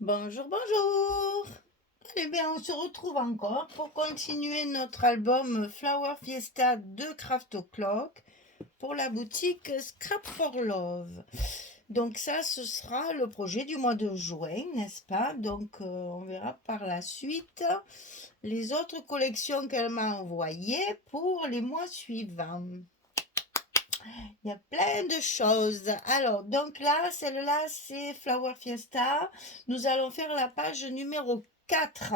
Bonjour, bonjour. Eh bien, on se retrouve encore pour continuer notre album Flower Fiesta de Craft O'Clock pour la boutique Scrap for Love. Donc ça, ce sera le projet du mois de juin, n'est-ce pas? Donc on verra par la suite les autres collections qu'elle m'a envoyées pour les mois suivants. Il y a plein de choses. Alors, donc là, celle-là, c'est Flower Fiesta. Nous allons faire la page numéro 4.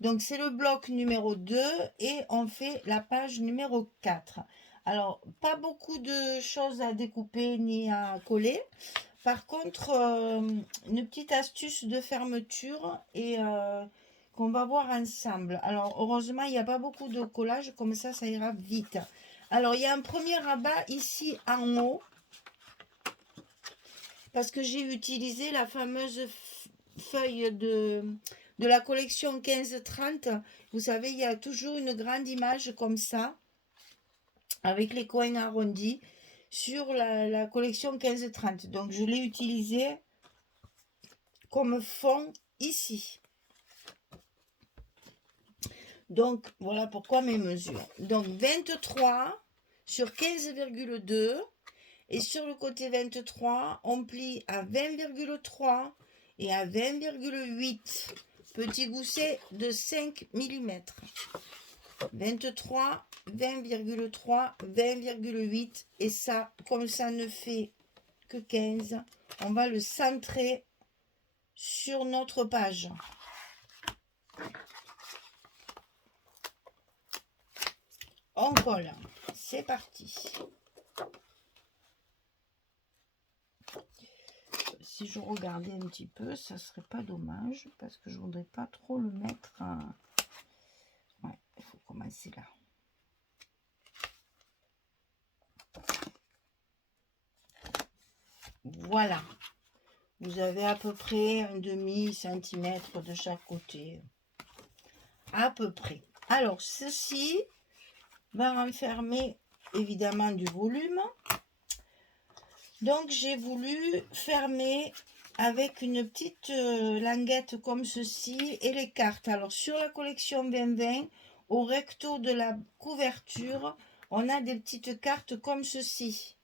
Donc, c'est le bloc numéro 2 et on fait la page numéro 4. Alors, pas beaucoup de choses à découper ni à coller. Par contre, une petite astuce de fermeture et qu'on va voir ensemble. Alors, heureusement, il n'y a pas beaucoup de collage, comme ça ira vite. Alors, il y a un premier rabat ici en haut, parce que j'ai utilisé la fameuse feuille de la collection 1530. Vous savez, il y a toujours une grande image comme ça, avec les coins arrondis, sur la collection 1530. Donc, je l'ai utilisé comme fond ici. Donc, voilà pourquoi mes mesures. Donc, 23 sur 15,2. Et sur le côté 23, on plie à 20,3 et à 20,8. Petit gousset de 5 mm. 23, 20,3, 20,8. Et ça, comme ça ne fait que 15, on va le centrer sur notre page. On colle. C'est parti. Si je regardais un petit peu, ça serait pas dommage parce que je voudrais pas trop le mettre. Ouais, il faut commencer là. Voilà. Vous avez à peu près un demi-centimètre de chaque côté. À peu près. Alors, ceci va renfermer évidemment du volume. Donc, j'ai voulu fermer avec une petite languette comme ceci et les cartes. Alors, sur la collection 2020, au recto de la couverture, on a des petites cartes comme ceci.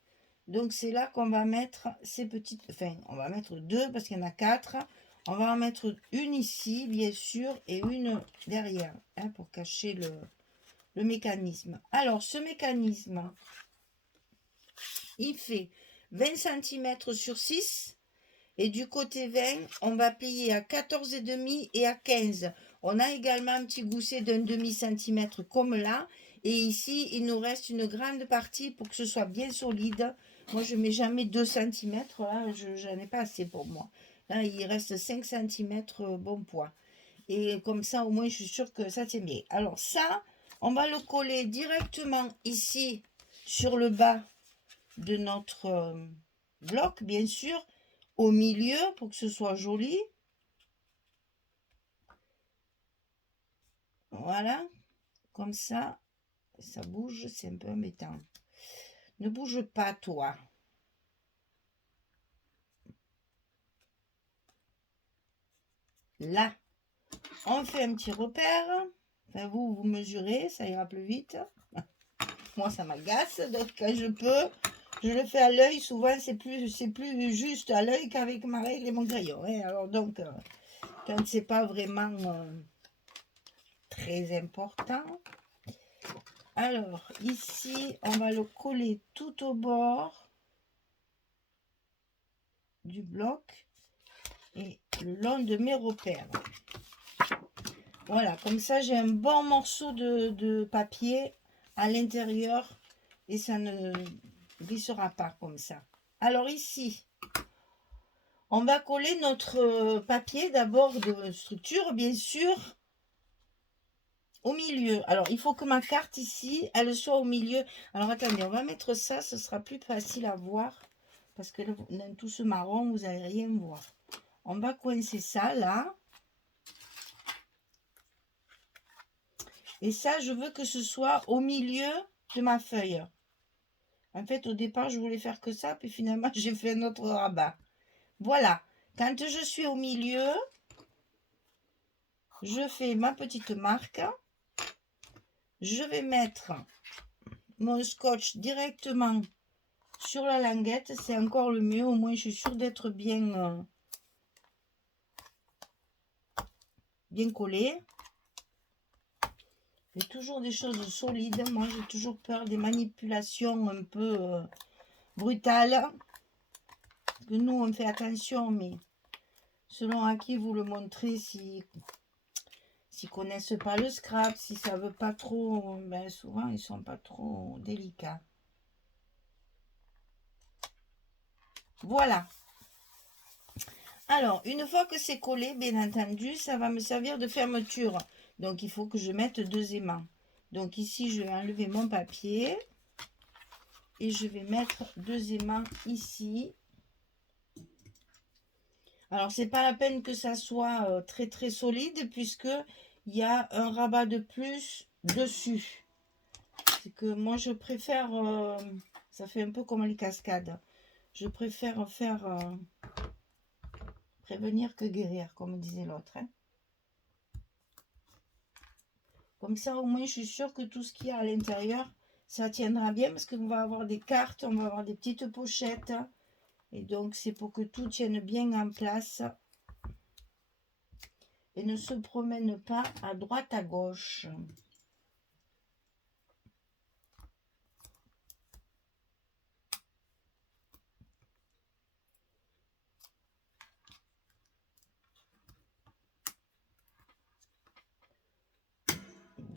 Donc, c'est là qu'on va mettre ces petites... Enfin, on va mettre deux parce qu'il y en a quatre. On va en mettre une ici, bien sûr, et une derrière, hein, pour cacher le mécanisme. Alors, ce mécanisme, il fait 20 cm sur 6. Et du côté 20, on va plier à 14,5 et à 15. On a également un petit gousset d'un demi-centimètre comme là. Et ici, il nous reste une grande partie pour que ce soit bien solide. Moi, je ne mets jamais 2 cm. Là, je n'en ai pas assez pour moi. Là, il reste 5 cm bon poids. Et comme ça, au moins, je suis sûre que ça tient bien. Alors ça, on va le coller directement ici sur le bas de notre bloc, bien sûr, au milieu pour que ce soit joli. Voilà, comme ça bouge, c'est un peu embêtant. Ne bouge pas, toi. Là, on fait un petit repère. Enfin, vous mesurez, ça ira plus vite. Moi, ça m'agace, donc quand je peux, je le fais à l'œil. Souvent, c'est plus juste à l'œil qu'avec ma règle et mon crayon. Hein. Alors donc, quand c'est pas vraiment très important. Alors, ici, on va le coller tout au bord du bloc et le long de mes repères. Voilà, comme ça, j'ai un bon morceau de papier à l'intérieur et ça ne glissera pas comme ça. Alors ici, on va coller notre papier d'abord de structure, bien sûr, au milieu. Alors, il faut que ma carte ici, elle soit au milieu. Alors, attendez, on va mettre ça, ce sera plus facile à voir. Parce que dans tout ce marron, vous n'allez rien voir. On va coincer ça, là. Et ça, je veux que ce soit au milieu de ma feuille. En fait, au départ, je voulais faire que ça. Puis finalement, j'ai fait un autre rabat. Voilà. Quand je suis au milieu, je fais ma petite marque. Je vais mettre mon scotch directement sur la languette, c'est encore le mieux, au moins je suis sûre d'être bien, bien collé. J'ai toujours des choses solides, moi j'ai toujours peur des manipulations un peu brutales. Parce que nous on fait attention, mais selon à qui vous le montrez, s'ils connaissent pas le scrap, si ça veut pas trop, ben souvent ils sont pas trop délicats. Voilà. Alors, une fois que c'est collé, bien entendu, ça va me servir de fermeture. Donc, il faut que je mette 2 aimants. Donc, ici, je vais enlever mon papier. Et je vais mettre 2 aimants ici. Alors, c'est pas la peine que ça soit très, très solide, puisque il y a un rabat de plus dessus. C'est que moi, je préfère... ça fait un peu comme les cascades. Je préfère faire... prévenir que guérir, comme disait l'autre. Hein. Comme ça, au moins, je suis sûre que tout ce qu'il y a à l'intérieur, ça tiendra bien parce qu'on va avoir des cartes, on va avoir des petites pochettes. Et donc, c'est pour que tout tienne bien en place et ne se promène pas à droite, à gauche.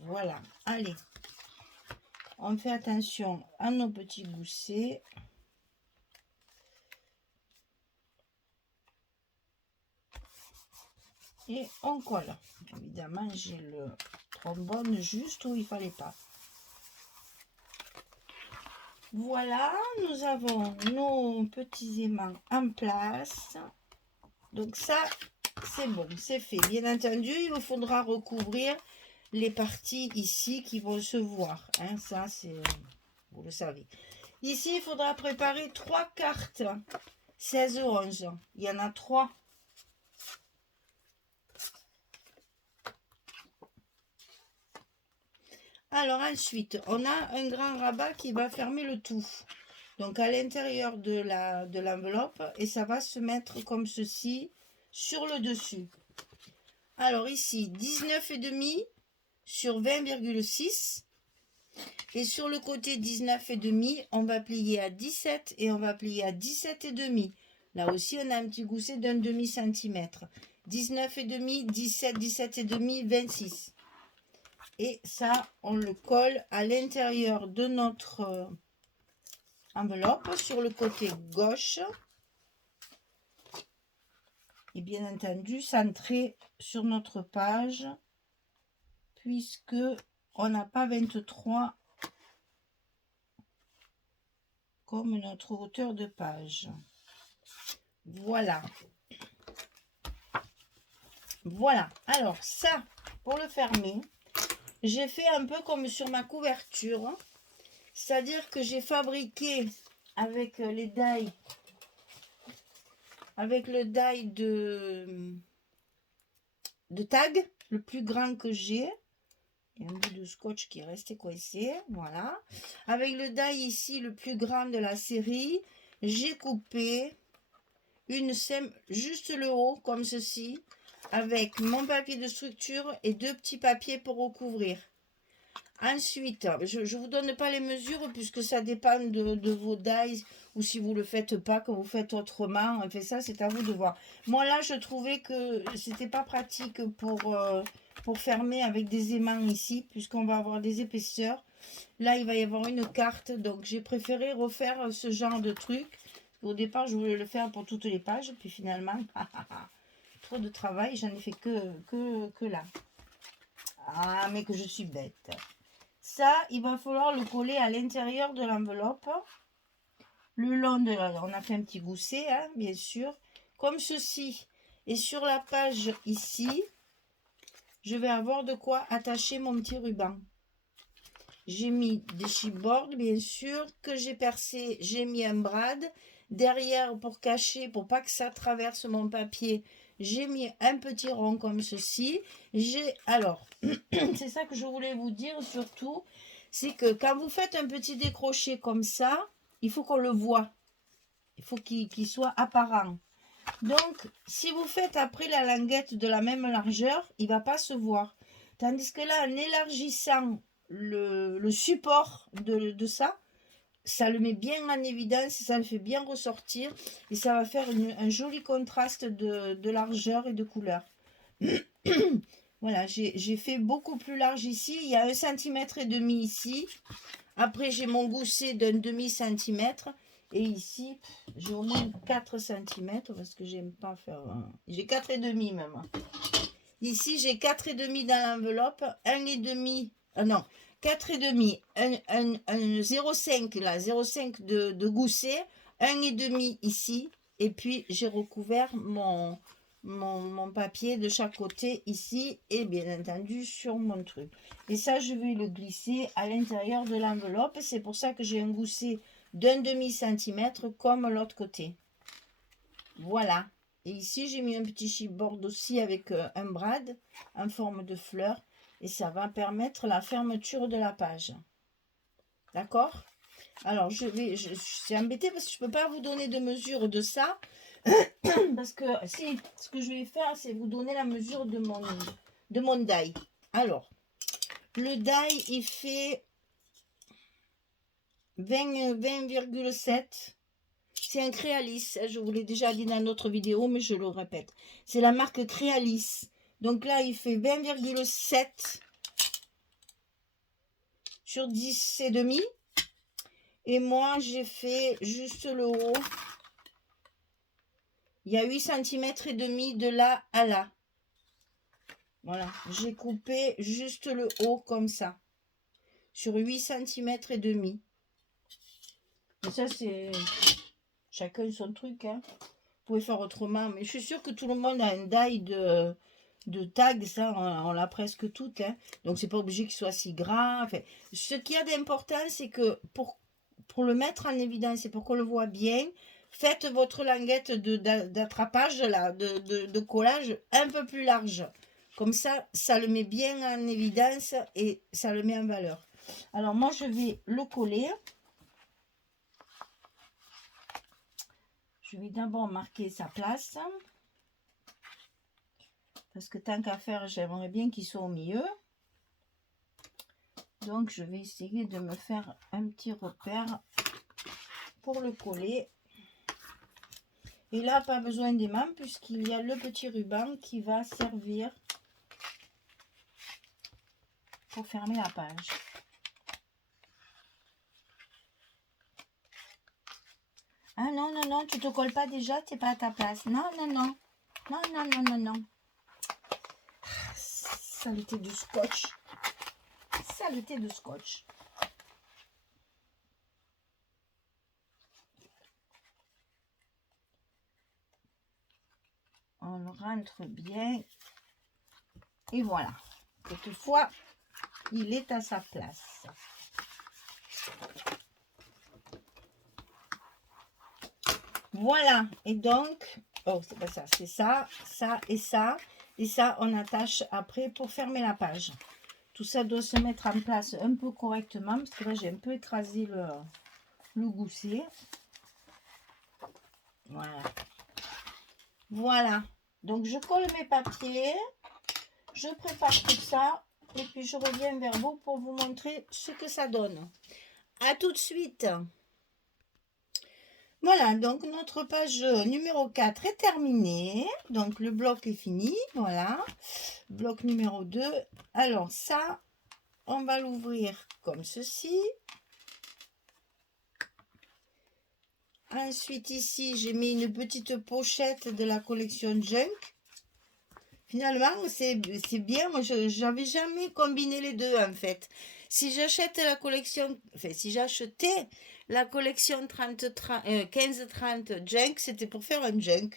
Voilà, allez. On fait attention à nos petits goussets. Et on colle. Évidemment, j'ai le trombone juste où il fallait pas. Voilà, nous avons nos petits aimants en place. Donc ça, c'est bon, c'est fait. Bien entendu, il vous faudra recouvrir les parties ici qui vont se voir. Hein, ça, c'est, vous le savez. Ici, il faudra préparer 3 cartes 16-11. Il y en a 3. Alors ensuite, on a un grand rabat qui va fermer le tout. Donc à l'intérieur de l'enveloppe, et ça va se mettre comme ceci sur le dessus. Alors ici, 19,5 sur 20,6. Et sur le côté 19,5, on va plier à 17 et on va plier à 17,5. Là aussi, on a un petit gousset d'un demi-centimètre. 19,5, 17, 17,5, 26. Et ça, on le colle à l'intérieur de notre enveloppe sur le côté gauche. Et bien entendu, centré sur notre page, puisque on n'a pas 23 comme notre hauteur de page. Voilà. Voilà. Alors ça, pour le fermer, j'ai fait un peu comme sur ma couverture. C'est-à-dire que j'ai fabriqué avec les die, avec le die de tag, le plus grand que j'ai. Il y a un bout de scotch qui est resté coincé. Voilà. Avec le die ici, le plus grand de la série, j'ai coupé une sème, juste le haut, comme ceci, avec mon papier de structure et 2 petits papiers pour recouvrir. Ensuite, je ne vous donne pas les mesures puisque ça dépend de vos dies ou si vous ne le faites pas, que vous faites autrement. Enfin, ça, c'est à vous de voir. Moi, là, je trouvais que c'était pas pratique pour fermer avec des aimants ici puisqu'on va avoir des épaisseurs. Là, il va y avoir une carte. Donc, j'ai préféré refaire ce genre de truc. Au départ, je voulais le faire pour toutes les pages. Puis finalement, trop de travail. J'en ai fait que là. Ah, mais que je suis bête. Ça, il va falloir le coller à l'intérieur de l'enveloppe. Le long de la... On a fait un petit gousset, hein, bien sûr. Comme ceci. Et sur la page ici, je vais avoir de quoi attacher mon petit ruban. J'ai mis des chipboards, bien sûr, que j'ai percé. J'ai mis un brad. Derrière, pour cacher, pour pas que ça traverse mon papier, j'ai mis un petit rond comme ceci. Alors, c'est ça que je voulais vous dire surtout, c'est que quand vous faites un petit décroché comme ça, il faut qu'on le voit. Il faut qu'il soit apparent. Donc, si vous faites après la languette de la même largeur, il ne va pas se voir. Tandis que là, en élargissant le support de ça, ça le met bien en évidence, ça le fait bien ressortir et ça va faire un joli contraste de largeur et de couleur. Voilà, j'ai fait beaucoup plus large ici. Il y a 1,5 cm ici. Après, j'ai mon gousset d'un demi-centimètre. Et ici, j'ai au moins 4 cm parce que j'aime pas faire... J'ai 4,5 même. Ici, j'ai 4,5 dans l'enveloppe. 1,5... non, 4,5. Un 0,5 là, 0,5 de gousset. 1,5 ici. Et puis, j'ai recouvert mon papier de chaque côté ici et bien entendu sur mon truc. Et ça, je vais le glisser à l'intérieur de l'enveloppe. C'est pour ça que j'ai un gousset d'un demi-centimètre comme l'autre côté. Voilà. Et ici, j'ai mis un petit chipboard aussi avec un brad en forme de fleur. Et ça va permettre la fermeture de la page. D'accord? Alors, je suis embêtée parce que je ne peux pas vous donner de mesure de ça. Parce que si, ce que je vais faire, c'est vous donner la mesure de mon die. Alors, le die, il fait 20,7. C'est un Créalis. Je vous l'ai déjà dit dans notre vidéo, mais je le répète. C'est la marque Créalis. Donc là, il fait 20,7 sur 10,5. Et moi, j'ai fait juste le haut. Il y a 8 cm et demi de là à là. Voilà, j'ai coupé juste le haut comme ça. Sur 8 cm et demi. Et ça, c'est chacun son truc. Hein. Vous pouvez faire autrement. Mais je suis sûre que tout le monde a un die de tag. Ça, on l'a presque toutes. Hein. Donc, c'est pas obligé qu'il soit si gras. Enfin, ce qu'il y a d'important, c'est que pour le mettre en évidence et pour qu'on le voit bien, faites votre languette d'attrapage, là, de collage un peu plus large. Comme ça, ça le met bien en évidence et ça le met en valeur. Alors, moi, je vais le coller. Je vais d'abord marquer sa place. Parce que tant qu'à faire, j'aimerais bien qu'il soit au milieu. Donc, je vais essayer de me faire un petit repère pour le coller. Et là, pas besoin d'aimant puisqu'il y a le petit ruban qui va servir pour fermer la page. Ah non, non, non, tu te colles pas déjà, tu n'es pas à ta place. Non, non, non. Non, non, non, non, non. Saleté de scotch. Saleté de scotch. On le rentre bien. Et voilà. Cette fois, il est à sa place. Voilà. Et donc, oh, c'est pas ça, c'est ça, ça et ça. Et ça, on attache après pour fermer la page. Tout ça doit se mettre en place un peu correctement parce que là, j'ai un peu écrasé le gousset. Voilà. Voilà. Donc, je colle mes papiers. Je prépare tout ça. Et puis, je reviens vers vous pour vous montrer ce que ça donne. À tout de suite. Voilà, donc notre page numéro 4 est terminée. Donc, le bloc est fini. Voilà. Bloc numéro 2. Alors, ça, on va l'ouvrir comme ceci. Ensuite, ici, j'ai mis une petite pochette de la collection Junk. Finalement, c'est bien. Moi, je n'avais jamais combiné les deux, en fait. Si j'achète la collection... Enfin, si j'achetais la collection 15-30 Junk, c'était pour faire un Junk.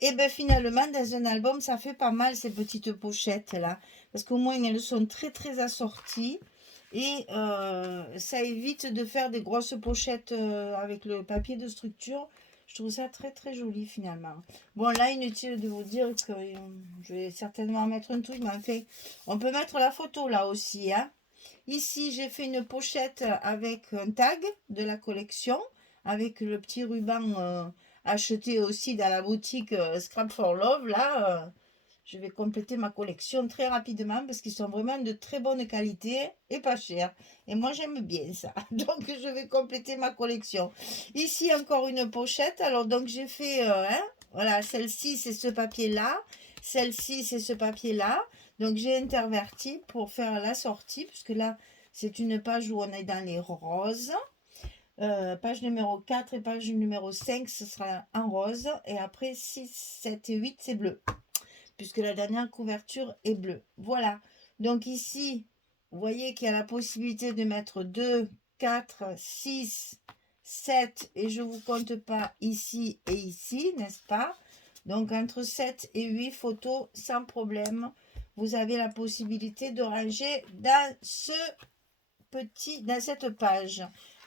Et bien, finalement, dans un album, ça fait pas mal, ces petites pochettes-là. Parce qu'au moins, elles sont très, très assorties. Et ça évite de faire des grosses pochettes avec le papier de structure. Je trouve ça très très joli finalement. Bon, là, inutile de vous dire que je vais certainement mettre un truc, mais en fait, on peut mettre la photo là aussi, hein. Ici, j'ai fait une pochette avec un tag de la collection, avec le petit ruban acheté aussi dans la boutique Scrap for Love. Là, je vais compléter ma collection très rapidement parce qu'ils sont vraiment de très bonne qualité et pas chers. Et moi, j'aime bien ça. Donc, je vais compléter ma collection. Ici, encore une pochette. Alors, donc, j'ai fait, hein, voilà, celle-ci, c'est ce papier-là. Celle-ci, c'est ce papier-là. Donc, j'ai interverti pour faire la sortie, puisque là, c'est une page où on est dans les roses. Page numéro 4 et page numéro 5, ce sera en rose. Et après, 6, 7 et 8, c'est bleu puisque la dernière couverture est bleue. Voilà. Donc ici, vous voyez qu'il y a la possibilité de mettre 2, 4, 6, 7 et je ne vous compte pas ici et ici, n'est-ce pas? Donc entre 7 et 8 photos sans problème. Vous avez la possibilité de ranger dans dans cette page.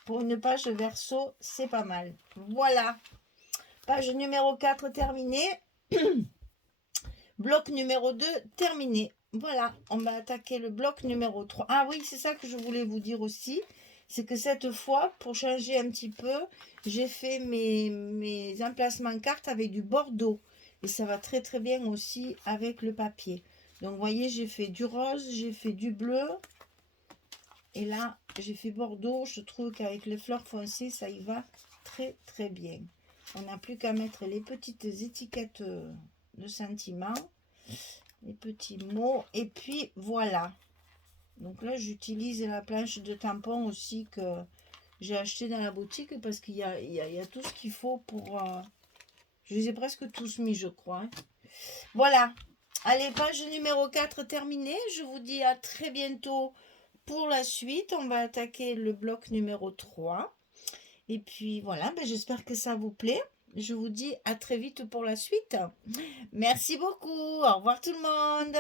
Pour une page verso, c'est pas mal. Voilà. Page numéro 4 terminée. Bloc numéro 2 terminé. Voilà, on va attaquer le bloc numéro 3. Ah oui, c'est ça que je voulais vous dire aussi. C'est que cette fois, pour changer un petit peu, j'ai fait mes emplacements cartes avec du bordeaux. Et ça va très très bien aussi avec le papier. Donc vous voyez, j'ai fait du rose, j'ai fait du bleu. Et là, j'ai fait bordeaux. Je trouve qu'avec les fleurs foncées, ça y va très très bien. On n'a plus qu'à mettre les petites étiquettes de sentiments, les petits mots, et puis voilà. Donc là, j'utilise la planche de tampon aussi que j'ai acheté dans la boutique parce qu'il y a tout ce qu'il faut pour... je les ai presque tous mis, je crois. Hein. Voilà. Allez, page numéro 4 terminée. Je vous dis à très bientôt pour la suite. On va attaquer le bloc numéro 3. Et puis voilà, ben, j'espère que ça vous plaît. Je vous dis à très vite pour la suite. Merci beaucoup. Au revoir tout le monde.